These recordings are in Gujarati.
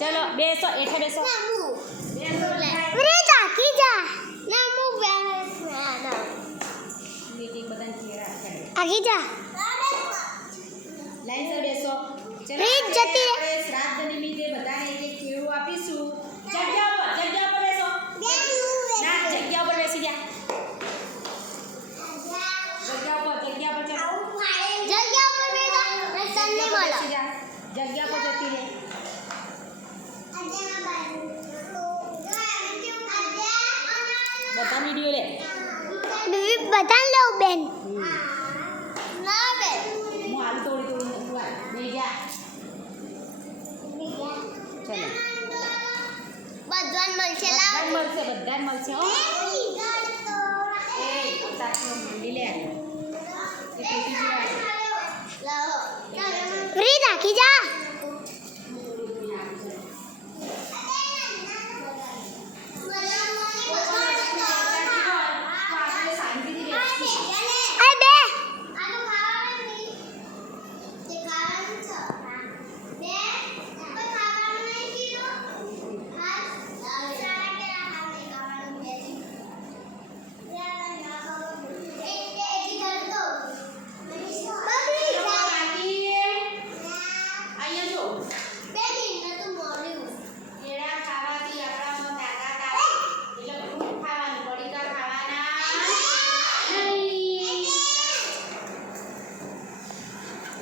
ચલો બેસો, એઠે બેસો. આગી જા લાઈન બેસો. ચલો રીત જતી રહે. આપણે શ્રાદ્ધ નિમિત્તે બધાને એક એક કેળું આપીશું. જગ્યા પર બેસો. ના, જગ્યા પર બેસી જા. જગ્યા પર ચલો. જગ્યા ઉપર બેસા મેં તને જગ્યા પર બોલો બેસી જા. જગ્યા પર જતી રહે. બધા વિડીયો લે. બતા લો બેન ના બેન હું આલુ તોડી મૂકું. બેસી જા. ચલો બધાને મળશે બધાને મળશે, બધાને મળશે હો. એ સાચો મંડી લે. એ પેટી જેવા. ફ્રી રાખી જા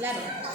Love it.